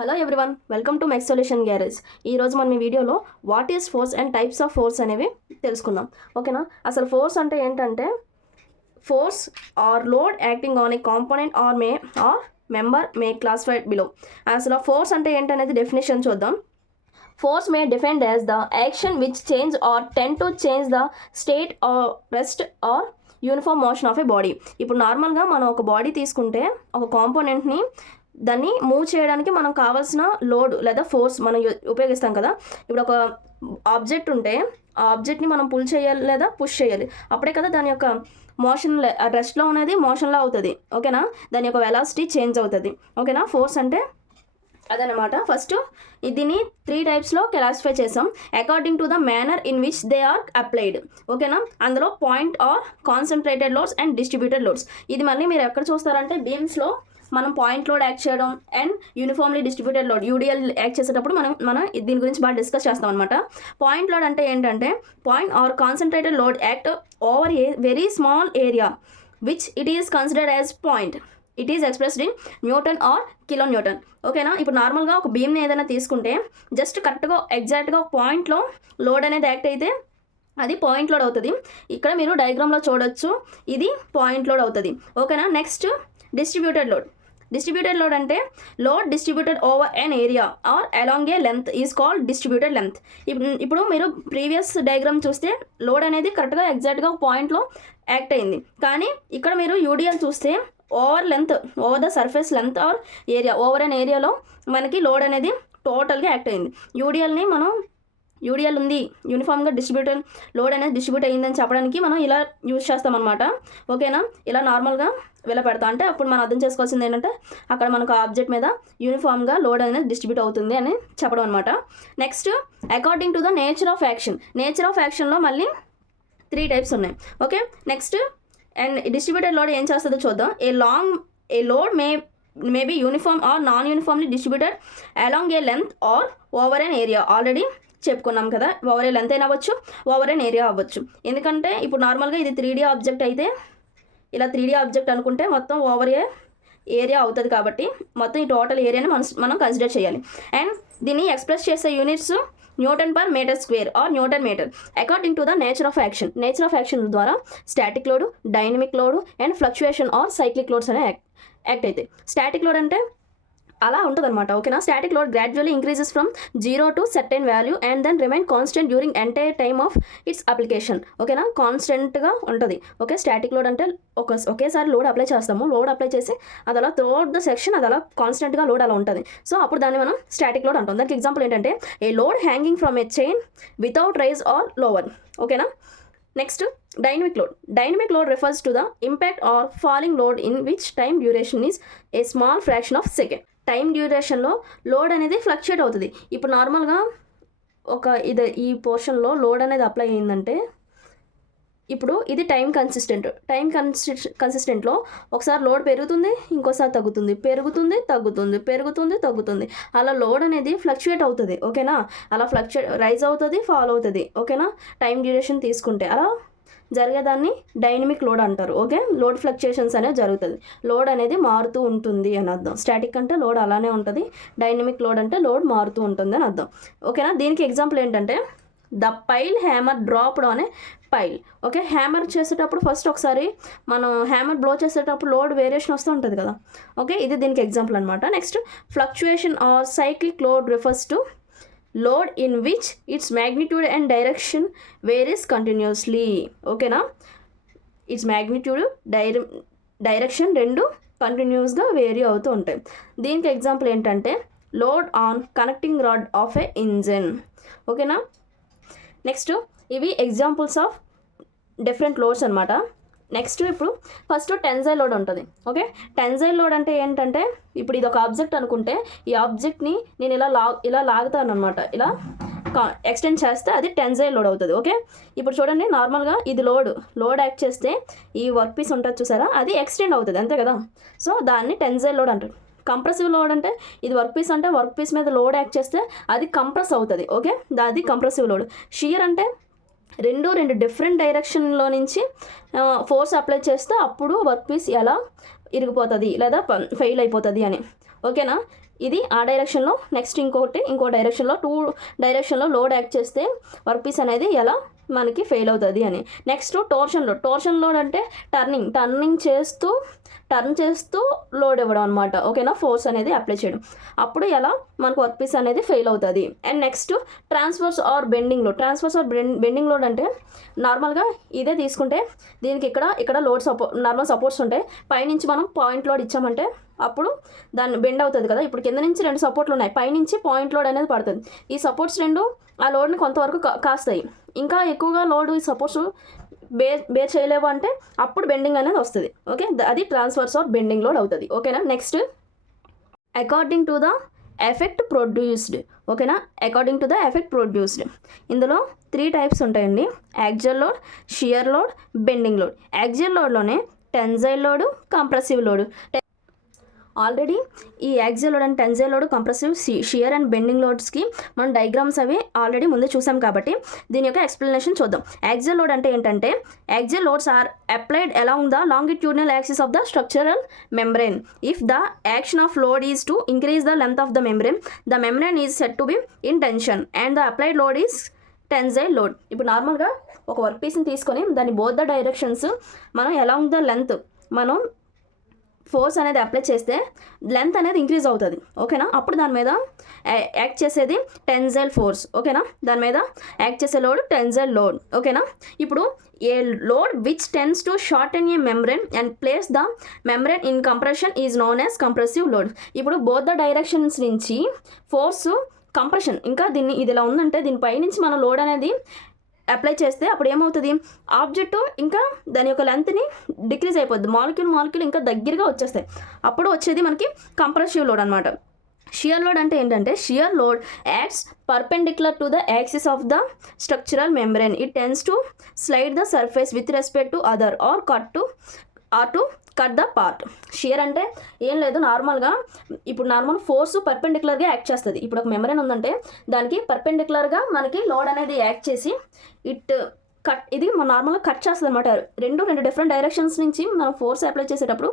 Hello everyone, welcome to mech.solutions.garage. ఈరోజు మనం ఈ వీడియోలో what is force and types of force అనేవి తెలుసుకుందాం. ఓకేనా? అసలు ఫోర్స్ అంటే ఏంటంటే force or load acting on a component or member may classified below. అసలు ఫోర్స్ అంటే ఏంటనేది డెఫినేషన్ చూద్దాం. Force may defined as the action which change or tend to change the state or rest or uniform motion of A body. ఇప్పుడు నార్మల్గా మనం ఒక body తీసుకుంటే ఒక కాంపోనెంట్ని దాన్ని మూవ్ చేయడానికి మనం కావాల్సిన లోడ్ లేదా ఫోర్స్ మనం ఉపయోగిస్తాం కదా. ఇప్పుడు ఒక ఆబ్జెక్ట్ ఉంటే ఆ ఆబ్జెక్ట్ని మనం పుల్ చేయాలి లేదా పుష్ చేయాలి, అప్పుడే కదా దాని యొక్క మోషన్ రెస్ట్లో అనేది మోషన్లో అవుతుంది. ఓకేనా? దాని యొక్క వెలాసిటీ చేంజ్ అవుతుంది. ఓకేనా? ఫోర్స్ అంటే అదనమాట. ఫస్ట్ దీన్ని 3 టైప్స్లో క్లాసిఫై చేసాం according to the manner in which they are applied. ఓకేనా? అందులో point or concentrated loads and distributed loads. ఇది మళ్ళీ మీరు ఎక్కడ చూస్తారంటే బీమ్స్లో మనం పాయింట్ లోడ్ యాక్ట్ చేయడం and uniformly distributed load UDL act చేసేటప్పుడు మనం దీని గురించి బాగా డిస్కస్ చేస్తాం అనమాట. పాయింట్ లోడ్ అంటే ఏంటంటే point or concentrated load act over a very small area which it is considered as point. It is expressed in newton or kilo newton. ఓకేనా? ఇప్పుడు నార్మల్గా ఒక బీమ్ని ఏదైనా తీసుకుంటే జస్ట్ కరెక్ట్గా ఎగ్జాక్ట్గా ఒక పాయింట్లో లోడ్ అనేది యాక్ట్ అయితే అది పాయింట్ లోడ్ అవుతుంది. ఇక్కడ మీరు డయాగ్రామ్లో చూడొచ్చు, ఇది పాయింట్ లోడ్ అవుతుంది. ఓకేనా? Next distributed load. Distributed load అంటే load distributed over an area or along a length is called distributed length. ఇప్పుడు మీరు ప్రీవియస్ డయాగ్రామ్ చూస్తే లోడ్ అనేది కరెక్ట్గా ఎగ్జాక్ట్గా పాయింట్లో యాక్ట్ అయింది. కానీ ఇక్కడ మీరు యూడిఎల్ చూస్తే over length, over the surface length or area, over an ఏరియాలో మనకి లోడ్ అనేది టోటల్గా యాక్ట్ అయింది. యూడిఎల్ ఉంది, యూనిఫామ్గా డిస్ట్రిబ్యూటెడ్ లోడ్ అనేది డిస్ట్రిబ్యూట్ అయ్యిందని చెప్పడానికి మనం ఇలా యూజ్ చేస్తామన్నమాట. ఓకేనా? ఇలా నార్మల్గా ఇలా పెడతాం అంటే అప్పుడు మనం అర్థం చేసుకోవాల్సింది ఏంటంటే అక్కడ మనకు ఆబ్జెక్ట్ మీద యూనిఫామ్గా లోడ్ అనేది డిస్ట్రిబ్యూట్ అవుతుంది అని చెప్పడం అనమాట. Next according to the nature of action. Nature of యాక్షన్లో మళ్ళీ 3 టైప్స్ ఉన్నాయి. Okay? Next and distributed load ఏం చేస్తుందో చూద్దాం. A load may be uniform or non uniformly distributed along a length or over an area. Already చెప్పుకున్నాం కదా, over a length అయినా అవ్వచ్చు, ఓవర్ అన్ ఏరియా అవ్వచ్చు. ఎందుకంటే ఇప్పుడు నార్మల్గా ఇది 3D ఆబ్జెక్ట్ అయితే ఇలా 3D ఆబ్జెక్ట్ అనుకుంటే మొత్తం ఓవర్ ఏ ఏరియా అవుతుంది కాబట్టి మొత్తం ఈ టోటల్ ఏరియాని మనం కన్సిడర్ చేయాలి. అండ్ దీన్ని ఎక్స్ప్రెస్ చేసే units newton per metre square or newton metre according to the nature of action. Nature of action ద్వారా static load, dynamic load and fluctuation or cyclic loads అనే యాక్ట్ అవుతాయి. Static load అంటే అలా ఉంటుంది అనమాట. ఓకేనా? Static load gradually increases from 0 to certain value and then remain constant during entire time of its application. ఓకేనా? కాన్స్టెంట్గా ఉంటుంది. ఓకే? స్టాటిక్ లోడ్ అంటే ఒకేసారి లోడ్ అప్లై చేస్తాము, లోడ్ అప్లై చేసి అది అలా త్రూఅవుట్ ద సెక్షన్ అది అలా కాన్స్టెంట్గా లోడ్ అలా ఉంటుంది. సో అప్పుడు దాన్ని మనం స్టాటిక్ లోడ్ అంటాం. దానికి ఎగ్జాంపుల్ ఏంటంటే a load hanging from a chain without rise or lower. ఓకేనా? Next dynamic load. Dynamic load refers to the impact or falling load in which time duration is a small fraction of second. Time డ్యూరేషన్లో load అనేది fluctuate అవుతుంది. ఇప్పుడు నార్మల్గా ఈ పోర్షన్లో load అనేది apply అయిందంటే ఇప్పుడు ఇది టైం కన్సిస్టెంట్లో ఒకసారి లోడ్ పెరుగుతుంది, ఇంకోసారి తగ్గుతుంది, తగ్గుతుంది. అలా లోడ్ అనేది ఫ్లక్చుయేట్ అవుతుంది. ఓకేనా? అలా రైజ్ అవుతుంది, ఫాల్ అవుతుంది. ఓకేనా? టైం డ్యూరేషన్ తీసుకుంటే అలా జరిగేదాన్ని డైనమిక్ లోడ్ అంటారు. ఓకే? లోడ్ ఫ్లక్చుయేషన్స్ అనేది జరుగుతుంది, లోడ్ అనేది మారుతూ ఉంటుంది అని అర్థం. స్టాటిక్ అంటే లోడ్ అలానే ఉంటుంది, డైనమిక్ లోడ్ అంటే లోడ్ మారుతూ ఉంటుంది అని అర్థం. ఓకేనా? దీనికి ఎగ్జాంపుల్ ఏంటంటే the pile hammer dropped on a pile. Okay? Hammer చేసేటప్పుడు ఫస్ట్ ఒకసారి మనం హ్యామర్ బ్లో చేసేటప్పుడు లోడ్ వేరియేషన్ వస్తూ ఉంటుంది కదా. ఓకే? ఇది దీనికి ఎగ్జాంపుల్ అనమాట. Next fluctuation or cyclic load refers to load in which its magnitude and direction varies continuously. ఓకేనా? ఇట్స్ మ్యాగ్నిట్యూడ్ డైరెక్షన్ రెండు కంటిన్యూస్గా వేరీ అవుతూ ఉంటాయి. దీనికి ఎగ్జాంపుల్ ఏంటంటే load on connecting rod of a engine. ఓకేనా? నెక్స్ట్ ఇవి ఎగ్జాంపుల్స్ ఆఫ్ డిఫరెంట్ లోడ్స్ అనమాట. నెక్స్ట్ ఇప్పుడు ఫస్ట్ టెన్సైల్ లోడ్ ఉంటుంది. ఓకే? టెన్సైల్ లోడ్ అంటే ఏంటంటే ఇప్పుడు ఇది ఒక ఆబ్జెక్ట్ అనుకుంటే ఈ ఆబ్జెక్ట్ని నేను ఇలా లాగుతాను అనమాట. ఇలా ఎక్స్టెండ్ చేస్తే అది టెన్సైల్ లోడ్ అవుతుంది. ఓకే? ఇప్పుడు చూడండి, నార్మల్గా ఇది లోడ్ యాక్ట్ చేస్తే ఈ వర్క్ పీస్ ఉంటుంది చూసారా, అది ఎక్స్టెండ్ అవుతుంది అంతే కదా. సో దాన్ని టెన్సైల్ లోడ్ అంటారు. కంప్రెసివ్ లోడ్ అంటే ఇది వర్క్ పీస్ అంటే వర్క్ పీస్ మీద లోడ్ యాక్ట్ చేస్తే అది కంప్రెస్ అవుతుంది. ఓకే? అది కంప్రెసివ్ లోడ్. షియర్ అంటే రెండు డిఫరెంట్ డైరెక్షన్లో నుంచి ఫోర్స్ అప్లై చేస్తే అప్పుడు వర్క్ పీస్ ఎలా ఇరిగిపోతుంది లేదా ఫెయిల్ అయిపోతుంది అని. ఓకేనా? ఇది ఆ డైరెక్షన్లో, నెక్స్ట్ ఇంకో డైరెక్షన్లో, 2 డైరెక్షన్లో లోడ్ యాక్ట్ చేస్తే వర్క్ పీస్ అనేది ఎలా మనకి ఫెయిల్ అవుతుంది అని. నెక్స్ట్ టోర్షన్ లోడ్ అంటే టర్న్ చేస్తూ లోడ్ ఇవ్వడం అనమాట. ఓకేనా, ఫోర్స్ అనేది అప్లై చేయడం. అప్పుడు ఎలా మనకు వర్క్ పీస్ అనేది ఫెయిల్ అవుతుంది. And next transverse or bending bending load అంటే నార్మల్గా ఇదే తీసుకుంటే దీనికి ఇక్కడ లోడ్ నార్మల్ సపోర్ట్స్ ఉంటాయి. పైనుంచి మనం పాయింట్ లోడ్ ఇచ్చామంటే అప్పుడు దాన్ని బెండ్ అవుతుంది కదా. ఇప్పుడు కింద నుంచి 2 సపోర్ట్లు ఉన్నాయి, పైనుంచి పాయింట్ లోడ్ అనేది పడుతుంది. ఈ సపోర్ట్స్ 2 ఆ లోడ్ని కొంతవరకు కాస్తాయి. ఇంకా ఎక్కువగా లోడ్ ఈ సపోర్ట్స్ బేర్ చేయలేవు అంటే అప్పుడు బెండింగ్ అనేది వస్తుంది. ఓకే, అది ట్రాన్స్ఫర్స్ ఆర్ బెండింగ్ లోడ్ అవుతుంది. ఓకేనా. Next according to the effect produced. ఓకేనా, according to the effect produced. ఇందులో 3 టైప్స్ ఉంటాయండి: axial load, shear load, bending load. Axial లోడ్లోనే tensile load, compressive load. Already ఈ axial load and tensile load, compressive, shear and bending లోడ్స్కి మనం diagrams అవి already ముందే చూసాం కాబట్టి దీని యొక్క ఎక్స్ప్లెనేషన్ చూద్దాం. యాక్సియల్ లోడ్ అంటే ఏంటంటే axial loads are applied along the longitudinal axis of the structural membrane. If the action of load is to increase the length of the membrane is said to be in tension and the applied load is tensile load. ఇప్పుడు నార్మల్గా ఒక work పీస్ని తీసుకొని దాని both the directions మనం along the length మనం force అనేది apply చేస్తే లెంత్ అనేది ఇంక్రీజ్ అవుతుంది. ఓకేనా, అప్పుడు దాని మీద యాక్ట్ చేసేది టెన్సైల్ ఫోర్స్. ఓకేనా, దాని మీద యాక్ట్ చేసే లోడ్ టెన్సైల్ లోడ్. ఓకేనా, ఇప్పుడు a load which tends to shorten a membrane and place the membrane in compression is known as compressive load. ఇప్పుడు బోత్ ద డైరెక్షన్స్ నుంచి ఫోర్స్ కంప్రెషన్, ఇంకా ఇది ఇలా ఉందంటే దీనిపై నుంచి మన లోడ్ అనేది అప్లై చేస్తే అప్పుడు ఏమవుతుంది, ఆబ్జెక్ట్ ఇంకా దాని యొక్క లెంత్ని డిక్రీజ్ అయిపోద్ది, మాలిక్యూల్ ఇంకా దగ్గరగా వచ్చేస్తాయి. అప్పుడు వచ్చేది మనకి కంప్రెసివ్ లోడ్ అనమాట. షియర్ లోడ్ అంటే ఏంటంటే shear load acts perpendicular to the axis of the structural membrane. It tends to slide the surface with respect to other or to cut the part. Shear అంటే ఏం లేదు, నార్మల్గా ఇప్పుడు normal force పర్పెండిక్యులర్గా act చేస్తుంది. ఇప్పుడు ఒక మెంబ్రేన్ ఉందంటే దానికి పర్పెండిక్యులర్గా మనకి లోడ్ అనేది యాక్ట్ చేసి ఇది నార్మల్గా కట్ చేస్తుంది అనమాట. రెండు డిఫరెంట్ డైరెక్షన్స్ నుంచి మనం ఫోర్స్ అప్లై చేసేటప్పుడు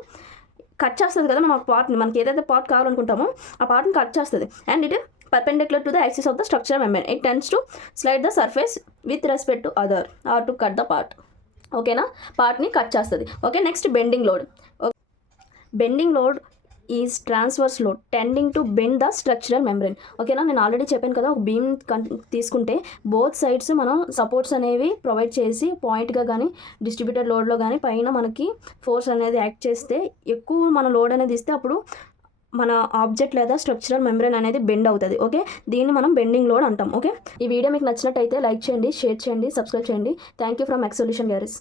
కట్ చేస్తుంది కదా మన పార్ట్ని. మనకి ఏదైతే పార్ట్ కావాలనుకుంటామో ఆ పార్ట్ని కట్ చేస్తుంది. And it perpendicular to the axis of the structural membrane. It tends to slide the surface with respect to other or to cut the part. ఓకేనా, పార్ట్ని కట్ చేస్తుంది. Okay, next bending load. Bending load is transverse load tending to bend the structural membrane. ఓకేనా, నేను already చెప్పాను కదా, ఒక beam తీసుకుంటే both sides మనం సపోర్ట్స్ అనేవి ప్రొవైడ్ చేసి పాయింట్గా కానీ డిస్ట్రిబ్యూటెడ్ లోడ్లో కానీ పైన మనకి ఫోర్స్ అనేది యాక్ట్ చేస్తే ఎక్కువ మన లోడ్ అనేది ఇస్తే అప్పుడు మన ఆబ్జెక్ట్ లేదా స్ట్రక్చరల్ మెంబ్రేన్ అనేది బెండ్ అవుతుంది. ఓకే, దీన్ని మనం బెండింగ్ లోడ్ అంటాం. ఓకే, ఈ వీడియో మీకు నచ్చినట్టయితే లైక్ చేయండి, షేర్ చేయండి, సబ్స్క్రైబ్ చేయండి. Thank you from mech.solutions.garage.